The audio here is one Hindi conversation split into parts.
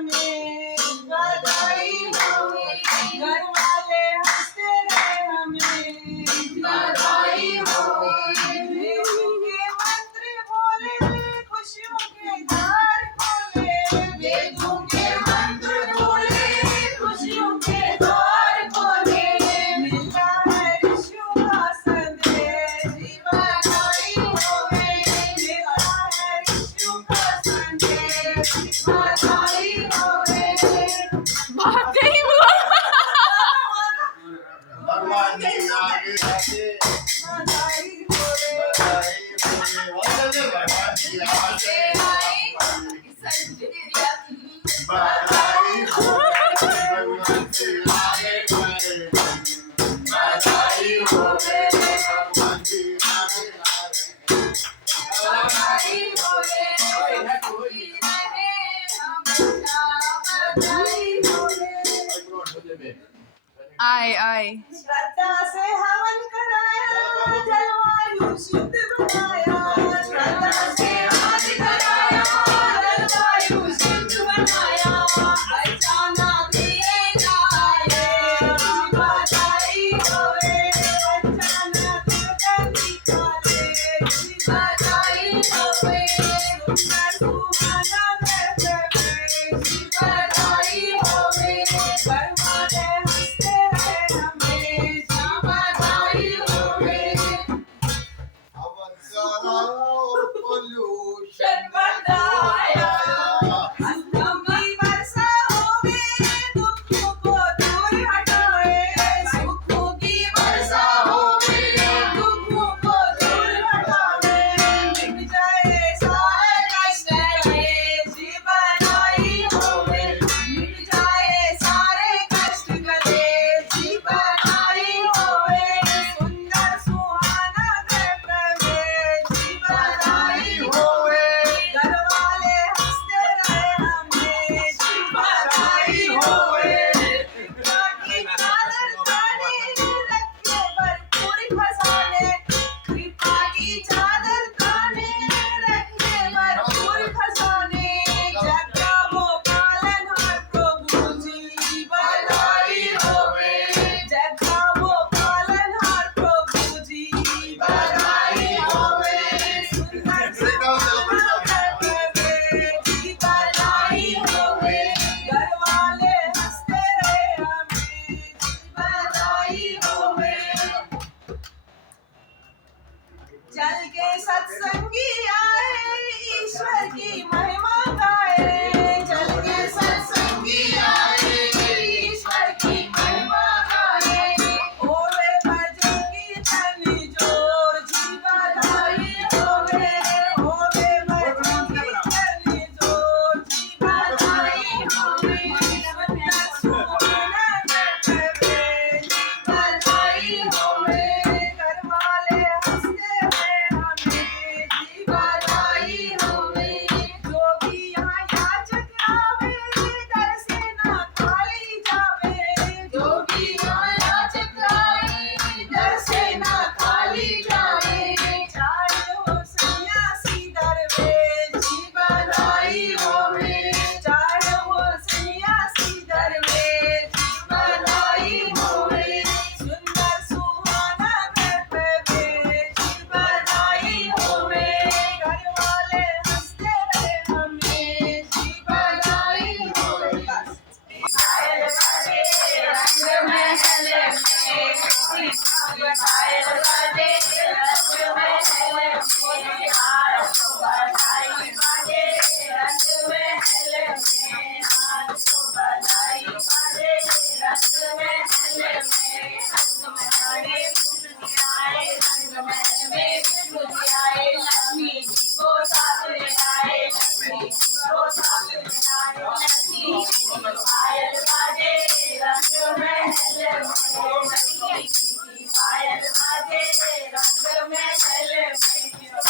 हमें बधाई होवे, घर वाले हंसते रहे हमें बधाई होवे। यीशु के मंत्र बोले, खुशियों के द्वार खोले, वेदों के मंत्र बोले, खुशियों के द्वार खोले। मिलता है यीशु का संदेश, बधाई होवे, मिलता है यीशु का संदेश, बधाई होवे। बहुत सही हुआ। भगवान जी आगे बधाई होवे, भगवान जी आगे बधाई हो, भगवान जी आगे बधाई हो, भगवान जी आगे बधाई होवे, बधाई होवे। आई श्रद्धा से हवन कराया, जलवायु शुद्ध बनाया, श्रद्धा से हवन कराया, जलवायु शुद्ध बनाया। अचानक दिए जाए, बधाई होवे, अचानक जल्दी खाले, बधाई होवे। सुंदर सुहाना प्रवेश, बधाई होवे, बरमाने हंसते रहे हमेशा, बधाई होवे। हवन सारा पोल्यूशन बढ़ाया, अष्टमी वर्षा होवे, दुखों को दूर हटाए, सुखों की वर्षा होवे, दुखों को दूर हटाए। मिट जाए सारे कष्ट कलेश, बधाई होवे, मिट जाए सारे कष्ट कलेश, बधाई होवे। सुंदर सुहाना घर प्रवेश, बधाई होवे, घर वाले हंसते रहे हमेशा, बधाई होवे। कृपा की चादर ताने रखे भरपूर खजाने, कृपा की चादर ताने रखे भरपूर खजाने। जग का वो पालनहार प्रभु जी, बधाई होवे, जग का वो पालनहार प्रभु जी, बधाई होवे। सुंदर सुहाना प्रवेश, बधाई होवे, घर वाले हंसते रहे हमें, बधाई होवे। चल के सत्संगी आए, ईश्वर की महिमा गाए, चल के सत्संगी आए, ईश्वर की महिमा गाए। होवे भजन कीर्तन जोर जी, बधाई होवे, होवे भजन कीर्तन जोर जी, बधाई होवे। सुंदर सुहाना प्रवेश, बधाई होवे, घर वाले हंसते रहे हमें जी, बधाई होवे। जो भी यहाँ याचक आवे, दर से ना खाली जावे, जो भी यहाँ याचक आवे, दर से ना खाली जावे। चाहे वो सन्यासी दरवेश जी, बधाई होवे, चाहे वो सन्यासी दरवेश जी, बधाई होवे। सुंदर सुहाना घर प्रवेश, बधाई होवे, घर वाले हंसते रहे हमें जी, बधाई होवे। पायल बाजे रंग महल में, पायल बाजे रंग महल में, आज तो बधाई बाजे रंग महल में, आज तो बधाई बाजे रंग महल में। रंग महल में आए, रंग महल में आए, लक्ष्मी जी को साथ ले आए, लक्ष्मी जी को साथ ले आए, लक्ष्मी जी की पायल बाजे रंग महल में, लक्ष्मी जी की पायल बाजे रंग महल में।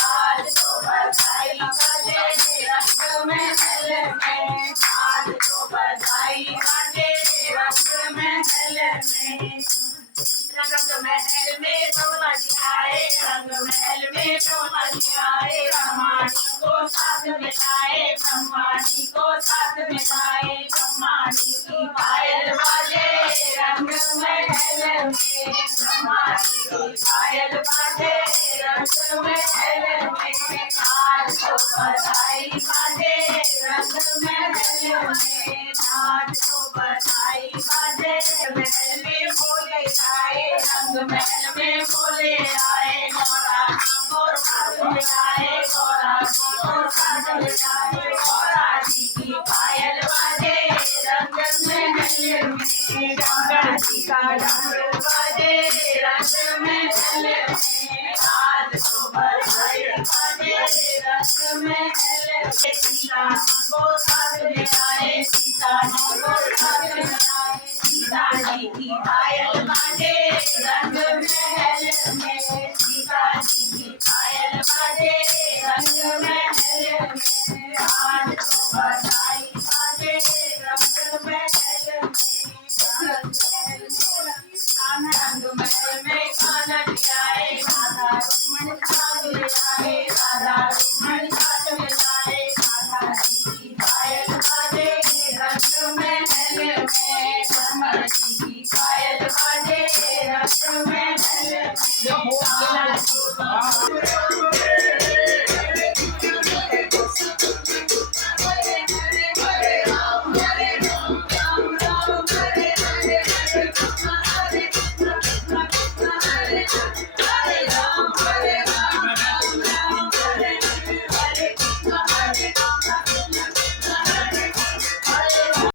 आज तो बधाई बाजे रंग महल में, आज तो बधाई बाजे रंग महल में। रंग महल में ब्रह्मा जी आए, रंग महल में ब्रह्मा जी आए, ब्रह्मा जी को साथ मिलाए, ब्रह्मा जी को साथ मिलाए। रंग महल में नाच तो बधाई बाजे महल में बोले आए रंग महल में बोले आए गौरा और साज आए गौरा और साज आए गौरा जी की